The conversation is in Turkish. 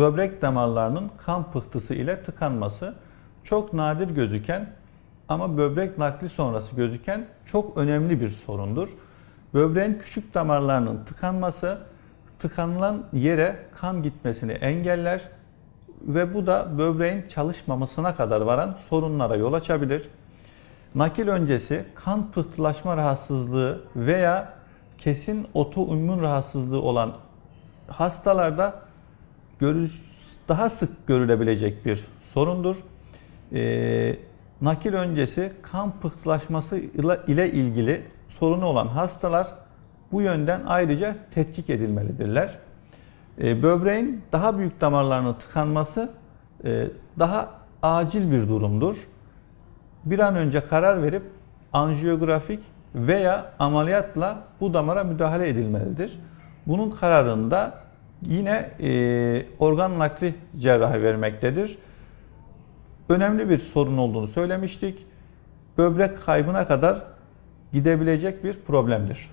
böbrek damarlarının kan pıhtısı ile tıkanması çok nadir gözüken ama böbrek nakli sonrası gözüken çok önemli bir sorundur. Böbreğin küçük damarlarının tıkanması tıkanılan yere kan gitmesini engeller ve bu da böbreğin çalışmamasına kadar varan sorunlara yol açabilir. Nakil öncesi kan pıhtılaşma rahatsızlığı veya kesin otoimmün rahatsızlığı olan hastalarda görüş, daha sık görülebilecek bir sorundur. Ee, nakil öncesi kan pıhtılaşması ile- ilgili sorunu olan hastalar bu yönden ayrıca tetkik edilmelidirler. Ee, böbreğin daha büyük damarlarının tıkanması e, daha acil bir durumdur. Bir an önce karar verip anjiyografik veya ameliyatla bu damara müdahale edilmelidir. Bunun kararını da yine e, organ nakli cerrahi vermektedir. Önemli bir sorun olduğunu söylemiştik. Böbrek kaybına kadar gidebilecek bir problemdir.